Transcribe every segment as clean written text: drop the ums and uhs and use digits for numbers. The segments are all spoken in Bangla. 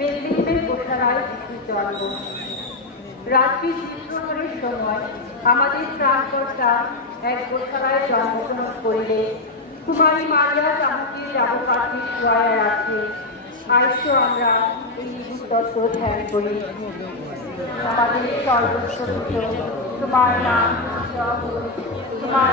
বেললিমের গোসারায় যিশুর জন্ম। রাত্রি শিশুরের সময় আমাদের ত্রাণকর্তা এক গোসারায় জন্মগ্রহণ করিলে কুমারী মারিয়া তাহাকে রাবকাঠে শোয়ায় রাখে। আইসো আমরা এই তত্ত্ব ধ্যান করি। আমাদের সর্বস্বভূত তোমার নাম, তোমার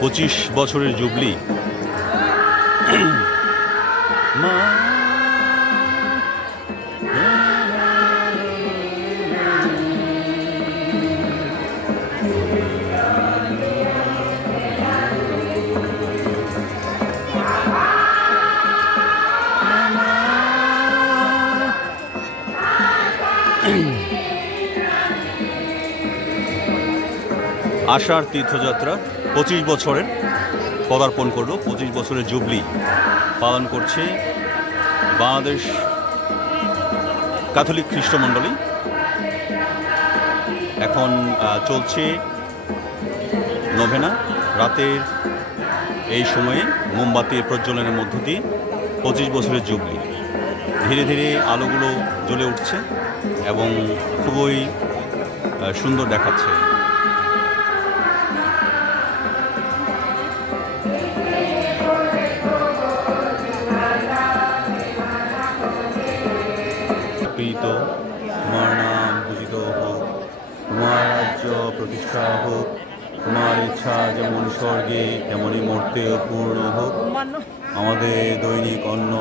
পঁচিশ বছরের জুবলি। আষাঢ় তীর্থযাত্রা 25 বছরের পদার্পণ করলো। 25 বছরের জুবলি পালন করছে বাংলাদেশ ক্যাথলিক খ্রিস্টমণ্ডলী। এখন চলছে নভেনা। রাতের এই সময়ে মোমবাতির প্রজ্বলনের মধ্য দিয়ে 25 বছরের জুবলি। ধীরে ধীরে আলোগুলো জ্বলে উঠছে এবং খুবই সুন্দর দেখাচ্ছে। তোমার নাম পূজিত হোক, তোমার রাজ্য প্রতিষ্ঠা হোক, তোমার ইচ্ছা যেমন স্বর্গে তেমনই মর্তেও পূর্ণ হোক। আমাদের দৈনিক অন্ন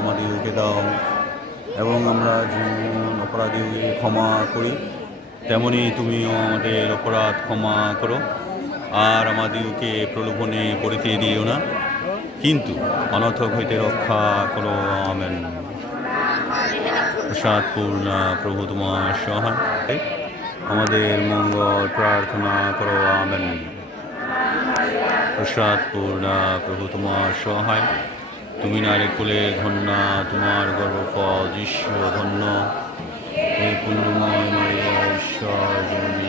আমাদেরকে দাও, এবং আমরা যেমন অপরাধীকে ক্ষমা করি তেমনি তুমিও আমাদের অপরাধ ক্ষমা করো। আর আমাদেরকে প্রলোভনে পড়িতে দিও না, কিন্তু অনর্থক হইতে রক্ষা করো। আমেন। প্রসাদপূর্ণা প্রভু তোমার সহায়, আমাদের মঙ্গল প্রার্থনা করো। আমেন। প্রসাদপূর্ণা প্রভু তোমার সহায়, তুমি নারী কুলের ধন্যা, তোমার গর্ভফল যিশু ধন্য। হে পুণ্যময় মারিয়া, ঈশ্বর জননী,